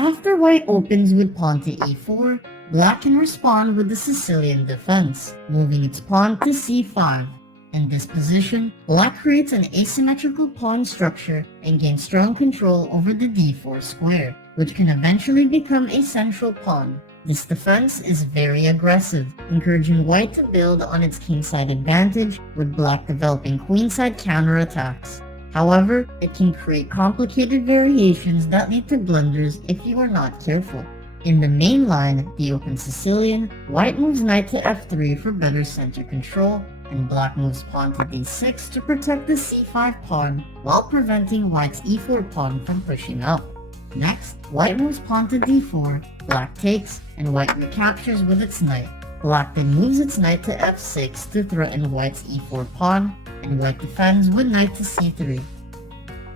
After white opens with pawn to e4, black can respond with the Sicilian defense, moving its pawn to c5. In this position, black creates an asymmetrical pawn structure and gains strong control over the d4 square, which can eventually become a central pawn. This defense is very aggressive, encouraging white to build on its kingside advantage, with black developing queenside counterattacks. However, it can create complicated variations that lead to blunders if you are not careful. In the main line, the open Sicilian, white moves knight to f3 for better center control, and black moves pawn to d6 to protect the c5 pawn while preventing white's e4 pawn from pushing up. Next, white moves pawn to d4, black takes, and white recaptures with its knight. Black then moves its knight to f6 to threaten white's e4 pawn, and white defends with knight to c3.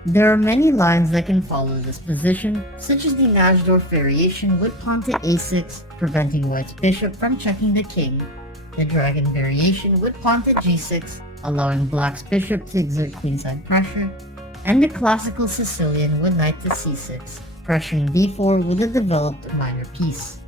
There are many lines that can follow this position, such as the Najdorf variation with pawn to a6, preventing white's bishop from checking the king, the dragon variation with pawn to g6, allowing black's bishop to exert queenside pressure, and the classical Sicilian with knight to c6, pressuring d4 with a developed minor piece.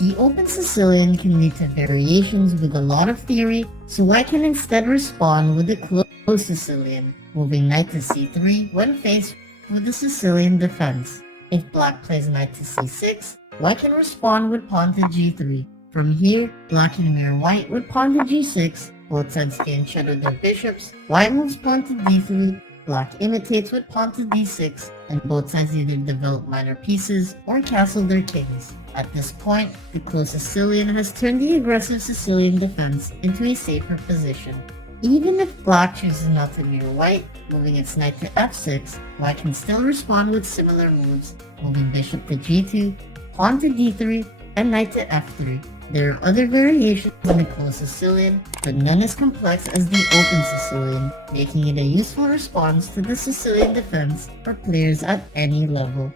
The open Sicilian can lead to variations with a lot of theory, so white can instead respond with the closed Sicilian, moving knight to c3 when faced with the Sicilian defense. If black plays knight to c6, white can respond with pawn to g3. From here, black can mirror white with pawn to g6, both sides stay and shadow their bishops, white moves pawn to d3, black imitates with pawn to d6, and both sides either develop minor pieces or castle their kings. At this point, the close Sicilian has turned the aggressive Sicilian defense into a safer position. Even if black chooses not to mirror white, moving its knight to f6, white can still respond with similar moves, moving bishop to g2, pawn to d3, and knight to f3. There are other variations in the close Sicilian, but none as complex as the open Sicilian, making it a useful response to the Sicilian defense for players at any level.